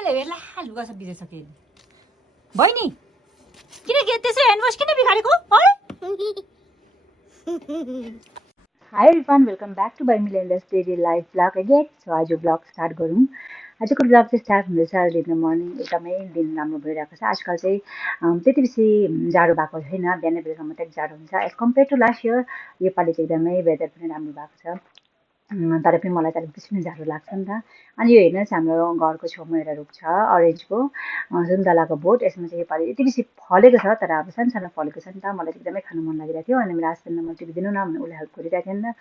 यसले हेर्ला लुगा सब बिर्सके बहिनी किन त्यसरी ह्यान्ड वास किन बिगारेको hi everyone welcome back to by millennials daily life vlog again so आज ब्लग स्टार्ट गरौँ आजको ब्लग चाहिँ स्टार्ट हुँदैछ अर्ली इन द मर्निङ एकदमै दिन राम्रो भइरहेको छ आजकल चाहिँ त्यति बेसी जाडो भएको छैन बिहान बेलुका मात्रै जाडो हुन्छ as compare to last year योपालि चाहिँ एकदमै वेदर पनि राम्रो भएको छ तर पनि मलाई त अलिक बेसी नै जाडो लाग्छ नि त अनि यो हेर्नुहोस् हाम्रो घरको छेउमा एउटा रुख छ अरेन्जको सुन्तलाको बोट यसमा चाहिँ योपालि यति बेसी फलेको छ तर अब सानो सानो फलेको छ नि त मलाई चाहिँ एकदमै खानु मन लागिरहेको थियो अनि मेरो हस्बेन्डलाई म टिपिदिनु न भने उसले हेल्प गरिरहेको थिएँ नि त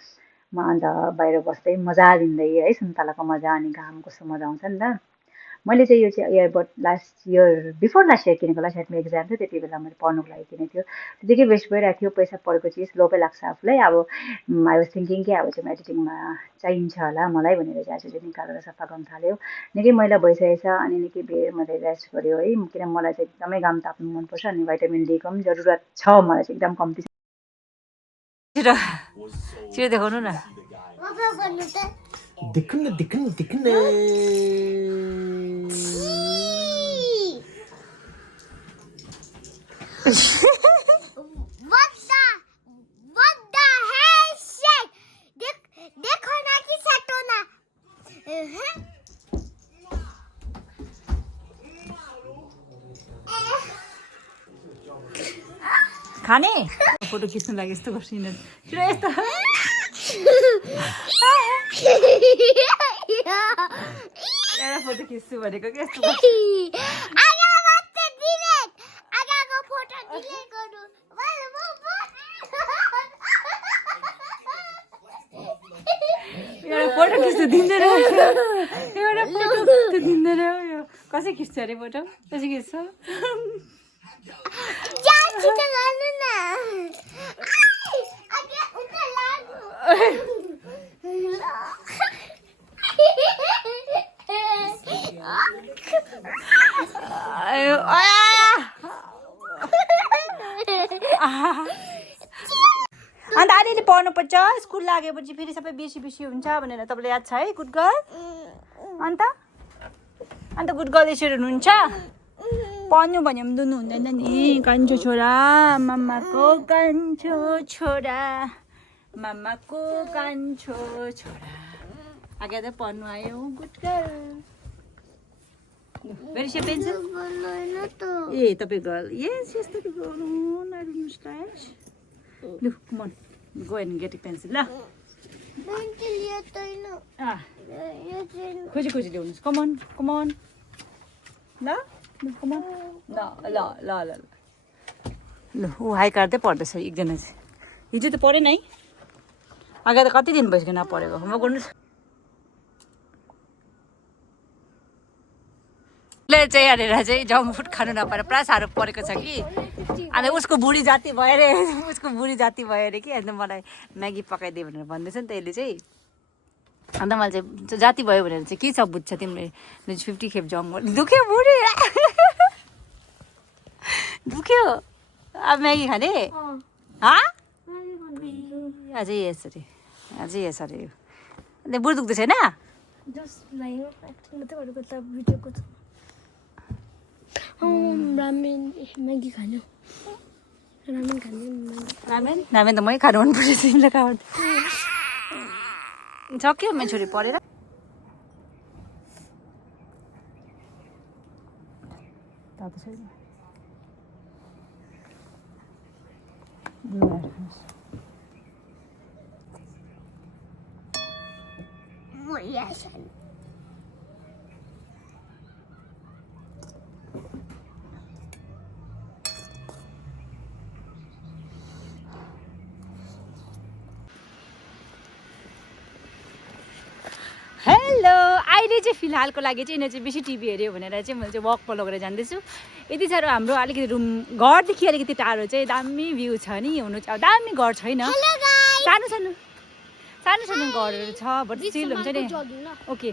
म अन्त बाहिर बस्दै मजा लिँदै है सुन्तलाको मजा अनि घाम कस्तो मजा आउँछ नि त मैले चाहिँ यो चाहिँ earbud last year before last year किनेको लास्ट इयरमा एक्जाम थियो त्यति बेला मैले पढ्नुको लागि किनेको थियो त्यतिकै वेस्ट भइरहेको थियो पैसा परेको चिज लोभै लाग्छ आफूलाई अब आई वाज थिङ्किङ कि अब चाहिँ एडिटिङमा चाहिन्छ होला मलाई भनेर चाहिँ आज चाहिँ निकालेर सफा गर्न थाल्यो निकै मैला भइसकेको छ अनि निकै बेर मैले रेस्ट गऱ्यो है किन मलाई चाहिँ एकदमै घाम ताप्नु मनपर्छ अनि भाइटामिन डीको पनि जरुरत छ मलाई चाहिँ एकदम कम्ती छिटो देखाउनु न दिखन What the hell shit? देखो ना कि सटो ना खाने फोटो खिच्नु लागि यस्तो गर्छु यिनीहरू छिटो यस्तो एउटा फोटो खिच्छु भनेको कि यस्तो एउटा फोटो खिच्नु दिँदैन एउटा फोटो खिच्नु दिँदैन यो कसै खिच्छ अरे फोटो कसै खिच्छ अन्त अलिअलि पढ्नुपर्छ स्कुल लागेपछि फेरि सबै बेसी बेसी हुन्छ भनेर तपाईँलाई याद छ है गुड गर्ल अन्त गुड गर्ल यसरी हुनुहुन्छ पढ्नु भन्यो भने दुनु हुँदैन नि कान्छो छोरा मामाको कान्छो छोरा मामाको कान्छो छोरा आगे त पढ्नु आयो गुड गर्ल भेरी सेप पेन्सिल ए तपाईँ गर्ल यस यस्तो गर्नु लु कम on go and get a pencil ल खोजी ल्याउनुहोस् कम on ल कम on ल ऊ हाई काट्दै पढ्दैछ एकजना चाहिँ हिजो त पढेन है अगाडि त कति दिन भइसक्यो नपढेको होमवर्क गर्नुहोस् उसले चाहिँ यहाँनिर चाहिँ जङ्क फुड खानु नपाएर पुरा साह्रो परेको छ कि अन्त उसको बुढी जाति भयो अरे कि अन्त मलाई म्यागी पकाइदियो भनेर भन्दैछ नि त यसले चाहिँ अन्त मैले चाहिँ जाति भयो भनेर चाहिँ के छ बुझ्छ तिमीले 50 खेप जङ्क दुख्यो बुढी दुख्यो अब म्यागी खाने अझै यसरी अन्त बुढी दुख्दै छैन रामेन त मै खानु मनपर्छ तिमीलाई कहाँ सक्यो मेरो छोरी पढेर हेलो अहिले चाहिँ फिलहालको लागि चाहिँ यिनीहरू चाहिँ बेसी टिभी हेऱ्यो भनेर चाहिँ मैले चाहिँ वकमा लगेर जाँदैछु यति साह्रो हाम्रो अलिकति रुम घरदेखि अलिकति टाढो चाहिँ दामी भ्यू छ नि हुनु चाहिँ अब दामी घर छैन सानो सानो घरहरू छ बट स्टिल हुन्छ नि ओके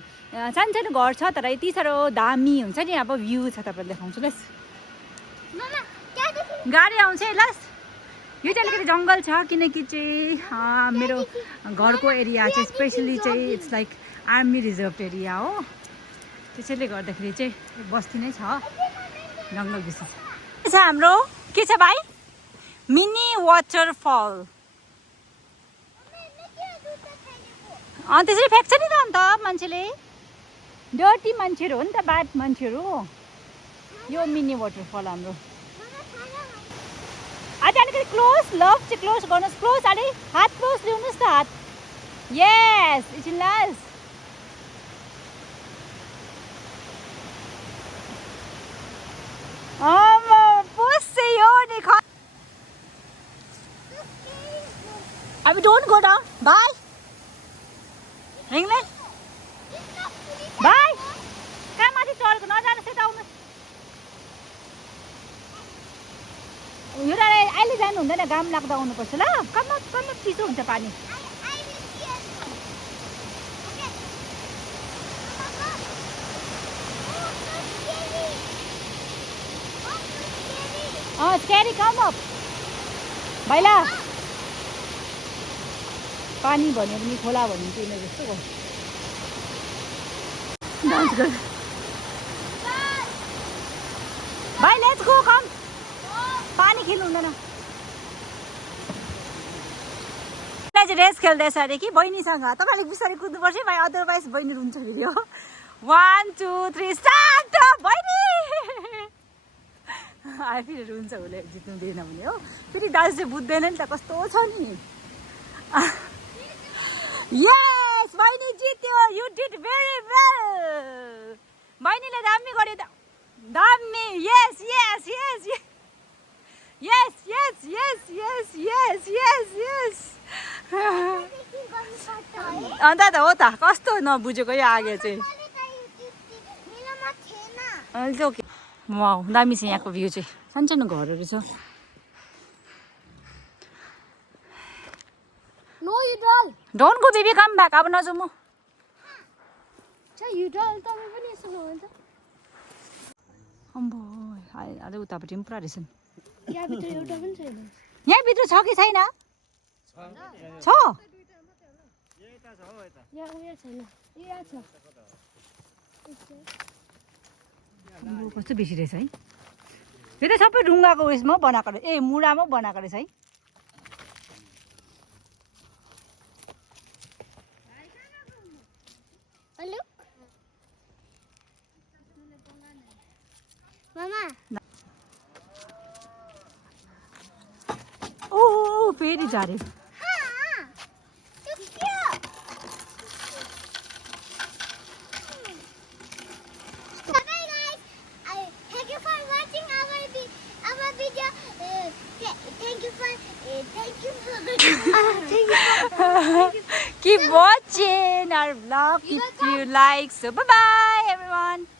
सानो घर छ तर यति साह्रो दामी हुन्छ नि अब भ्यू छ तपाईँलाई देखाउँछु ल गाडी आउँछ है लास्ट यो चाहिँ अलिकति जङ्गल छ किनकि चाहिँ मेरो घरको एरिया चाहिँ स्पेसली चाहिँ it's like army reserve area हो त्यसैले गर्दाखेरि चाहिँ बस्ती नै छ जङ्गल बेसी छ हाम्रो के छ भाइ मिनी वाटरफल त्यसरी फ्याँक्छ नि त अन्त मान्छेले डर्टी मान्छेहरू हो नि त बाड मान्छेहरू यो मिनी वाटरफल हाम्रो अझै अलिकति क्लोज लभ चाहिँ क्लोज गर्नुहोस् क्लोज अलि हात क्लोज ल्याउनुहोस् त हात yes it's nice Abhi don't go down. Bye. England. Bye. कहाँ माथि चढेको नजानुहोस् यता आउनुहोस् यो अहिले जानु हुँदैन घाम लाग्दा आउनुपर्छ ल कम्म चिसो हुन्छ पानी स्क्यारी कम अप भाइला पानी भन्यो पनि खोला भन्यो तिनीहरू जस्तो भयो डान्स गर भाइ लेट्स गो कम पानी खेल्नु हुँदैन चाहिँ रेस खेल्दैछ अरे कि बहिनीसँग तपाईँले बिस्तारै कुद्नुपर्छ भाइ अदरवाइज बहिनी रुन्छ फेरि हो 1 2 3 स्टार्ट बहिनी आए फेरि रुन्छ उसले जित्नु दिएन भने हो फेरि दाजु चाहिँ बुझ्दैन नि त कस्तो छ नि यस बहिनी जित्यो यु डिड भेरी वेल बहिनीले दामी गर्यो त दामी यस यस यस यस यस यस यस यस यस यस अन्त त हो त कस्तो नबुझेको यो आगे चाहिँ ओके वाउ दामी छ यहाँको भ्यू चाहिँ सानसानो घरहरू छ No, you don't. Don't go baby come back अब नजाउँ म You don't. तपाईँ पनि यसो गर्नुहुन्छ अम्बो अझै उतापट्टि पनि पुरा रहेछन् यहाँभित्र एउटा पनि छैन यहाँभित्र छ कि छैन छ यहाँ उयो छैन यहाँ छ अम्बो कस्तो बेसी रहेछ है यो त सबै ढुङ्गाको उयसमा बनाएको रहेछ ए मुढामा बनाएको रहेछ है Look. Mama. ओ फेरि झाऱ्यो Keep watching our vlog if you like. So bye bye everyone.